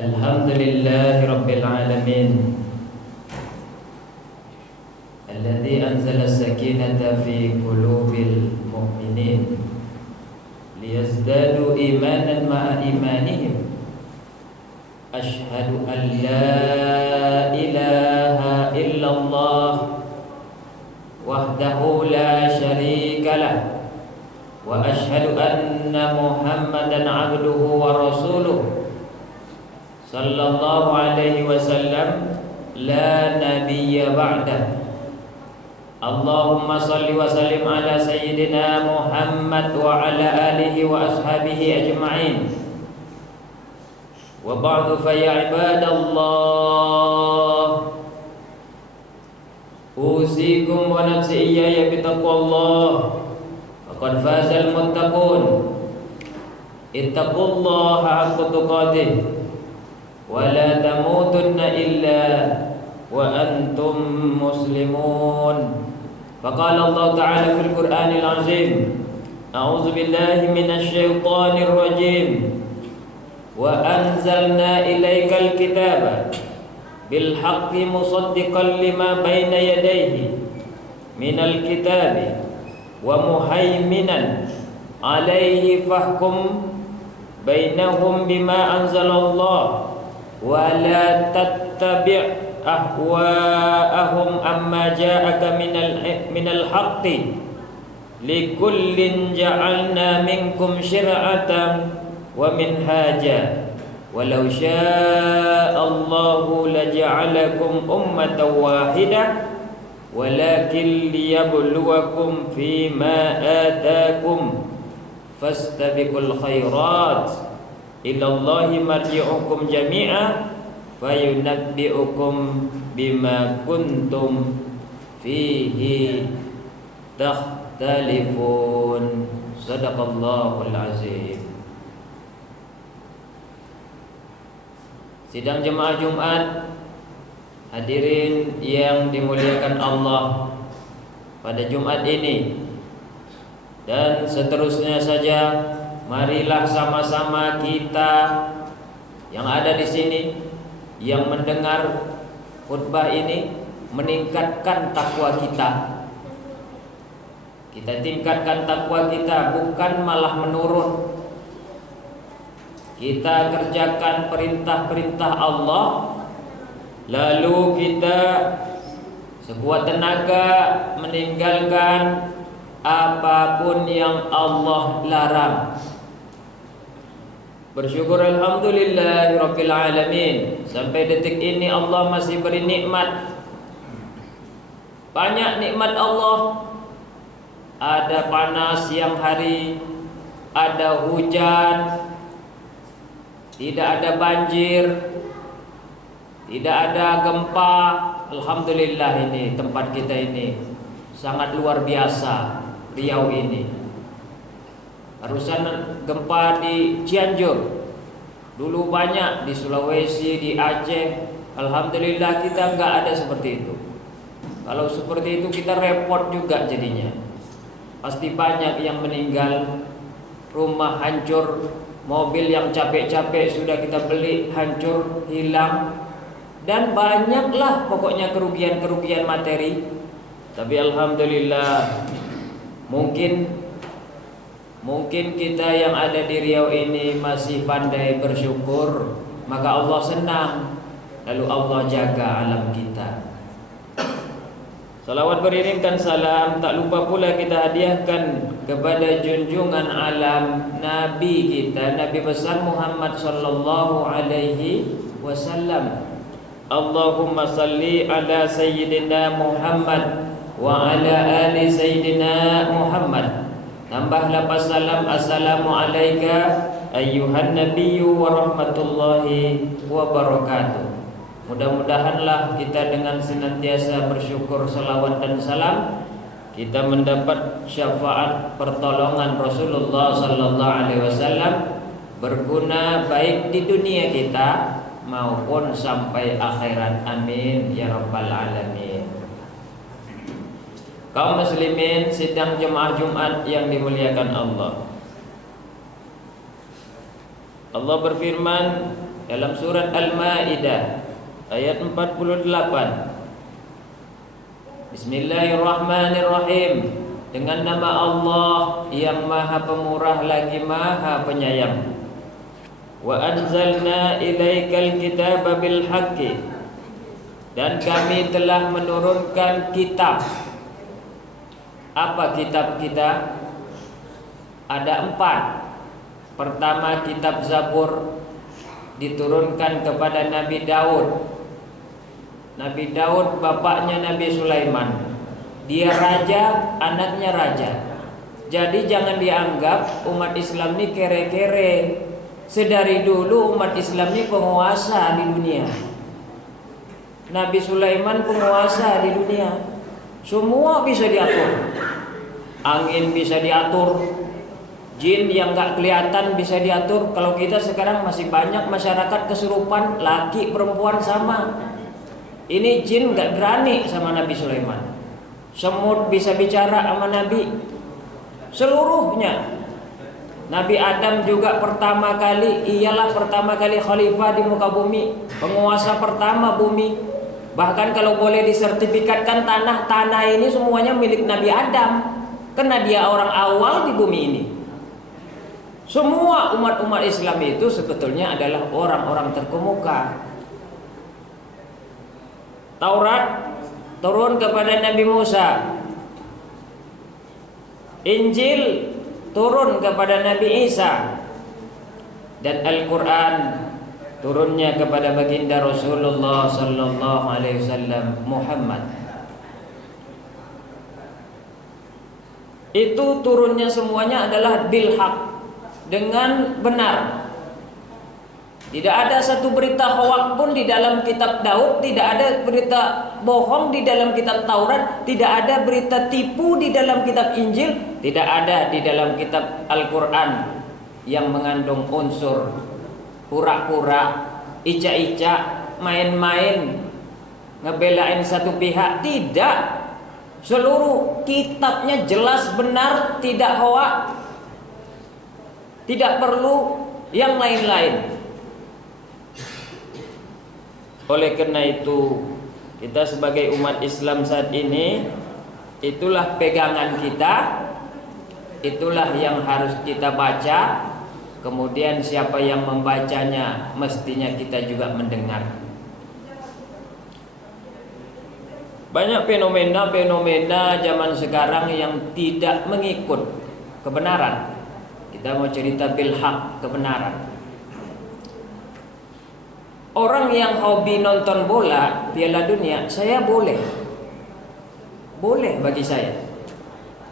Alhamdulillahi Rabbil Alamin Alladhi anzala sakinata fi qulubil mu'minin liyazdadu imanan ma'a imanihim. Ashhadu an la ilaha illallah wahdahu la syarika lah wa ashhadu anna Muhammadan abduhu wa rasuluh sallallahu alaihi wasallam la nabiyya ba'dah. Allahumma salli wa sallim ala sayyidina Muhammad wa ala alihi wa ashabihi ajma'in. Wa ba'du fa ya ibadallah, usikum wa nafsi iyaya bitaqwallah. Faqad fazal muttaqun. Ittaqullaha haqqa tuqatih wa la tamutunna illa wa antum muslimun. Faqala Allah Ta'ala fil Qur'anil Azim, a'udzu billahi minasy syaithanir rajim. Wa anzalna ilaikal kitaba bil haqqi musaddiqan lima baina yadayhi minal kitabi wa muhaiminan alaihi fahkum bainahum bima anzalallah wa la tattabi' ahwa'ahum amma ja'aka minal haqqi likullin ja'alna minkum syir'atan wa minhaja walau syaa Allahu laja'alakum ummatan wahidah walakin liyabluwakum fima ataakum fastabiqul khairat ilallahi marji'ukum jami'a fayunabbi'ukum bima kuntum fihi takhtalifun. Sadaqallahul azim. Sidang jemaah Jumat, hadirin yang dimuliakan Allah, pada Jumat ini dan seterusnya saja, marilah sama-sama kita yang ada di sini, yang mendengar khutbah ini, meningkatkan takwa kita. Kita tingkatkan takwa kita, bukan malah menurun. Kita kerjakan perintah-perintah Allah, lalu kita sekuat tenaga meninggalkan apapun yang Allah larang. Bersyukur alhamdulillah rabbil alamin, sampai detik ini Allah masih beri nikmat. Banyak nikmat Allah. Ada panas siang hari, ada hujan, tidak ada banjir, tidak ada gempa. Alhamdulillah, ini tempat kita ini sangat luar biasa, Riau ini. Barusan gempa di Cianjur, dulu banyak di Sulawesi, di Aceh. Alhamdulillah kita nggak ada seperti itu. Kalau seperti itu kita repot juga jadinya. Pasti banyak yang meninggal, rumah hancur, mobil yang capek-capek sudah kita beli hancur, hilang, dan banyaklah pokoknya kerugian-kerugian materi. Tapi alhamdulillah, mungkin kita yang ada di Riau ini masih pandai bersyukur, maka Allah senang, lalu Allah jaga alam kita. Salawat beriringkan salam tak lupa pula kita hadiahkan kepada junjungan alam Nabi kita, Nabi besar Muhammad sallallahu alaihi wasallam. Allahumma salli ala sayyidina Muhammad wa ala ali sayyidina Muhammad. Tambah lapas salam, assalamu alayka ayyuhan nabiyyu wa rahmatullahi wa barakatuh. Mudah-mudahanlah kita dengan senantiasa bersyukur, salawat dan salam, kita mendapat syafaat pertolongan Rasulullah sallallahu alaihi wasallam, berguna baik di dunia kita maupun sampai akhirat. Amin ya rabbal alamin. Kaum muslimin sidang jemaah Jumat yang dimuliakan Allah. Allah berfirman, dalam surat Al-Maidah ayat 48. Bismillahirrahmanirrahim. Dengan nama Allah yang Maha Pemurah lagi Maha Penyayang. Wa anzalna ilaikal kitaba bil haqqi. Dan kami telah menurunkan kitab. Apa kitab kita? Ada 4. Pertama, kitab Zabur diturunkan kepada Nabi Daud. Nabi Daud bapaknya Nabi Sulaiman. Dia raja, anaknya raja. Jadi jangan dianggap umat Islam ini kere-kere. Sedari dulu umat Islam ini penguasa di dunia. Nabi Sulaiman penguasa di dunia. Semua bisa diatur. Angin bisa diatur, jin yang gak kelihatan bisa diatur. Kalau kita sekarang masih banyak masyarakat kesurupan, laki perempuan sama. Ini jin gak berani sama Nabi Sulaiman. Semut bisa bicara sama Nabi. Seluruhnya. Nabi Adam juga pertama kali khalifah di muka bumi, penguasa pertama bumi. Bahkan kalau boleh disertifikatkan tanah ini semuanya milik Nabi Adam, karena dia orang awal di bumi ini. Semua umat-umat Islam itu sebetulnya adalah orang-orang terkemuka. Taurat turun kepada Nabi Musa. Injil turun kepada Nabi Isa. Dan Al-Quran turunnya kepada baginda Rasulullah sallallahu alaihi wasallam Muhammad. Itu turunnya semuanya adalah bil haq, dengan benar. Tidak ada satu berita hoak pun di dalam kitab Daud, tidak ada berita bohong di dalam kitab Taurat, tidak ada berita tipu di dalam kitab Injil, tidak ada di dalam kitab Al-Quran yang mengandung unsur pura-pura, ica-ica, main-main, ngebelain satu pihak. Tidak. Seluruh kitabnya jelas benar, tidak hoak, tidak perlu yang lain-lain. Oleh karena itu, kita sebagai umat Islam saat ini, itulah pegangan kita, itulah yang harus kita baca. Kemudian siapa yang membacanya, mestinya kita juga mendengar. Banyak fenomena-fenomena zaman sekarang yang tidak mengikut kebenaran. Kita mau cerita bil haq, kebenaran. Orang yang hobi nonton bola Piala Dunia, saya boleh bagi saya.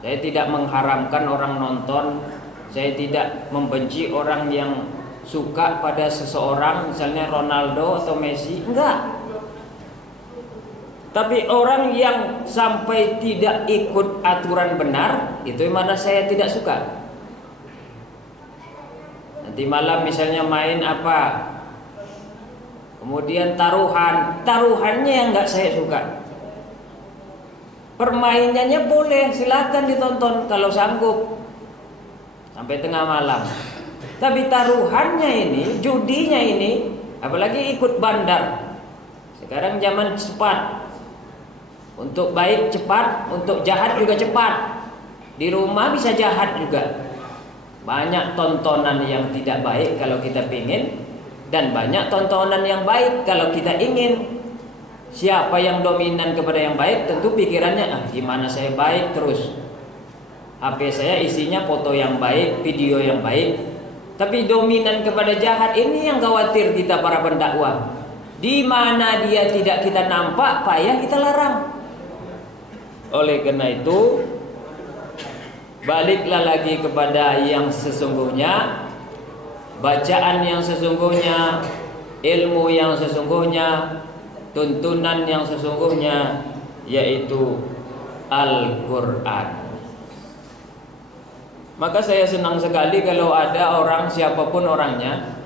Saya tidak mengharamkan orang nonton. Saya tidak membenci orang yang suka pada seseorang, misalnya Ronaldo atau Messi. Enggak. Tapi orang yang sampai tidak ikut aturan benar, itu yang mana saya tidak suka. Nanti malam misalnya main apa, kemudian taruhannya yang nggak saya suka. Permainannya boleh, silakan ditonton kalau sanggup sampai tengah malam. Tapi taruhannya ini, judinya ini, apalagi ikut bandar. Sekarang zaman cepat. Untuk baik cepat, untuk jahat juga cepat. Di rumah bisa jahat juga. Banyak tontonan yang tidak baik kalau kita pingin, dan banyak tontonan yang baik kalau kita ingin. Siapa yang dominan kepada yang baik, tentu pikirannya, gimana saya baik terus. HP saya isinya foto yang baik, video yang baik. Tapi dominan kepada jahat, ini yang khawatir kita para pendakwah. Di mana dia tidak kita nampak, payah kita larang. Oleh karena itu, baliklah lagi kepada yang sesungguhnya, bacaan yang sesungguhnya, ilmu yang sesungguhnya, tuntunan yang sesungguhnya, yaitu Al-Quran. Maka saya senang sekali kalau ada orang, siapapun orangnya,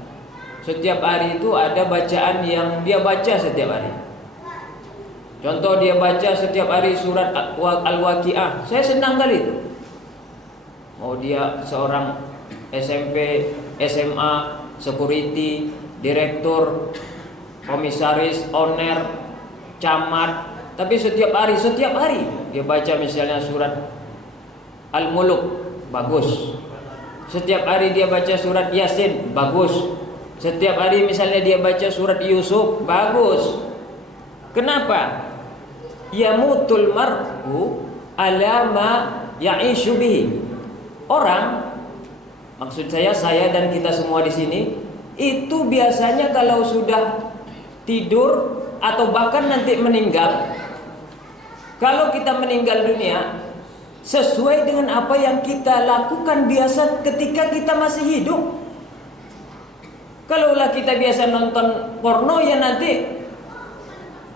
setiap hari itu ada bacaan yang dia baca setiap hari. Contoh, dia baca setiap hari surat Al-Waqiah. Saya senang kali itu. Mau dia seorang SMP, SMA, security, direktur, komisaris, owner, camat, tapi setiap hari dia baca misalnya surat Al-Muluk, bagus. Setiap hari dia baca surat Yasin, bagus. Setiap hari misalnya dia baca surat Yusuf, bagus. Kenapa? Yamutul mar'u ala ma ya'ishu bihi. Orang, maksud saya dan kita semua di sini, itu biasanya kalau sudah tidur atau bahkan nanti meninggal, kalau kita meninggal dunia sesuai dengan apa yang kita lakukan biasa ketika kita masih hidup. Kalaulah kita biasa nonton porno, ya nanti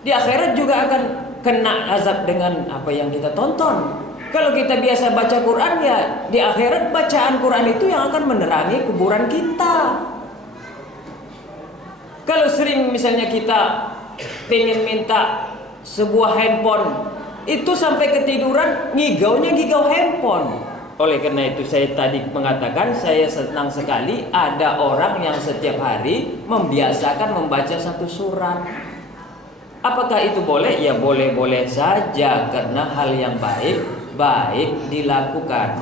di akhirat juga akan kena azab dengan apa yang kita tonton. Kalau kita biasa baca Quran, ya di akhirat bacaan Quran itu yang akan menerangi kuburan kita. Kalau sering misalnya kita pengen minta sebuah handphone, itu sampai ketiduran ngigau handphone. Oleh karena itu saya tadi mengatakan saya senang sekali ada orang yang setiap hari membiasakan membaca satu surat. Apakah itu boleh? Ya boleh-boleh saja, karena hal yang baik dilakukan.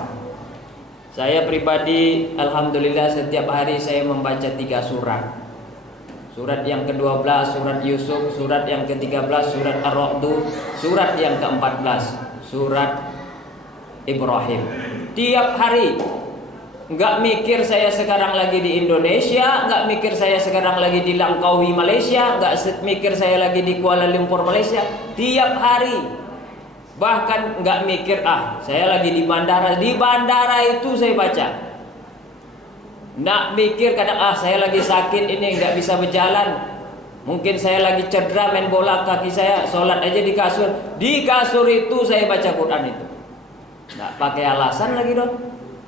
Saya pribadi alhamdulillah setiap hari saya membaca 3 surat. Surat yang ke-12 surat Yusuf, surat yang ke-13 surat Ar-Ra'd, surat yang ke-14 surat Ibrahim. Tiap hari. Enggak mikir saya sekarang lagi di Indonesia, enggak mikir saya sekarang lagi di Langkawi Malaysia, enggak mikir saya lagi di Kuala Lumpur Malaysia. Tiap hari. Bahkan enggak mikir saya lagi di bandara. Di bandara itu saya baca. Nak mikir kadang saya lagi sakit ini nggak bisa berjalan, mungkin saya lagi cedera main bola kaki saya, sholat aja di kasur. Di kasur itu saya baca Quran itu, nggak pakai alasan lagi dong.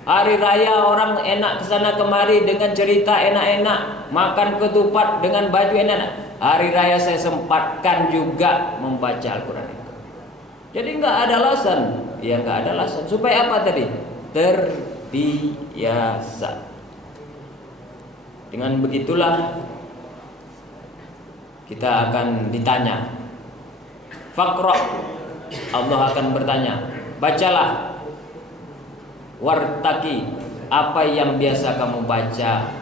Hari raya orang enak kesana kemari dengan cerita enak-enak, makan ketupat dengan baju enak. Hari raya saya sempatkan juga membaca Al-Quran itu. Jadi nggak ada alasan, ya nggak ada alasan. Supaya apa tadi? Terbiasa. Dengan begitulah kita akan ditanya. Faqra, Allah akan bertanya, bacalah. Wartaki, apa yang biasa kamu baca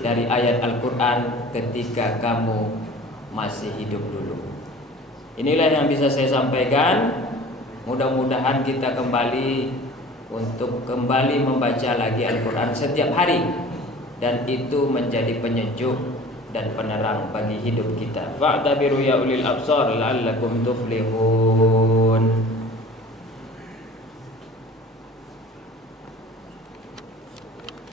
dari ayat Al-Quran ketika kamu masih hidup dulu. Inilah yang bisa saya sampaikan. Mudah-mudahan kita kembali untuk kembali membaca lagi Al-Quran setiap hari, dan itu menjadi penyejuk dan penerang bagi hidup kita. Fa'tabiru ya ulil absar la'allakum tuflihun.